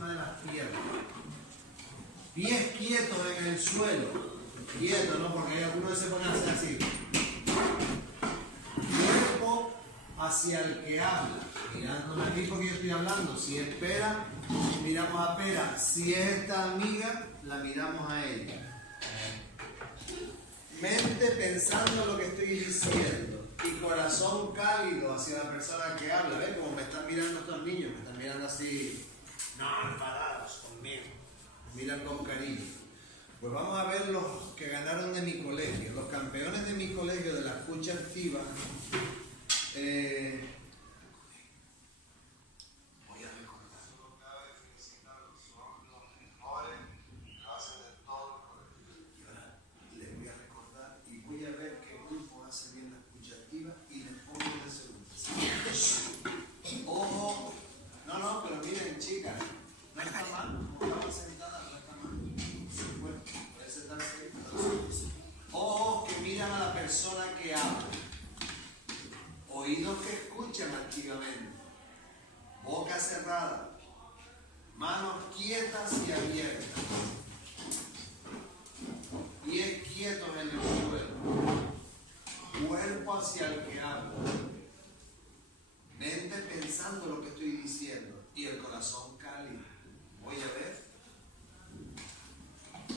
encima de las piernas. Pies quietos en el suelo. Quietos, ¿no? Porque hay algunos que se ponen a hacer así. Cuerpo hacia el que habla. Mirándome aquí porque yo estoy hablando. Si es Pera, miramos a Pera. Si es esta amiga, la miramos a ella. Mente pensando lo que estoy diciendo. Y corazón cálido hacia la persona que habla. ¿Ves? Como me están mirando estos niños. Me están mirando así. No, enfadados conmigo. Me miran con cariño. Pues vamos a ver los que ganaron de mi colegio. Los campeones de mi colegio de la escucha activa. Voy a recordar. Y ahora les voy a recordar y voy a ver qué grupo hace bien la escucha activa y les pongo de segundo. Ojo. No, pero miren, chicas. No está mal. Como estaba sentada, no está mal. Bueno, puede sentarse. Ojos que miran a la persona que habla. Oídos que escuchan activamente. Boca cerrada. Manos quietas y abiertas. Pies quietos en el suelo. Cuerpo hacia el que habla.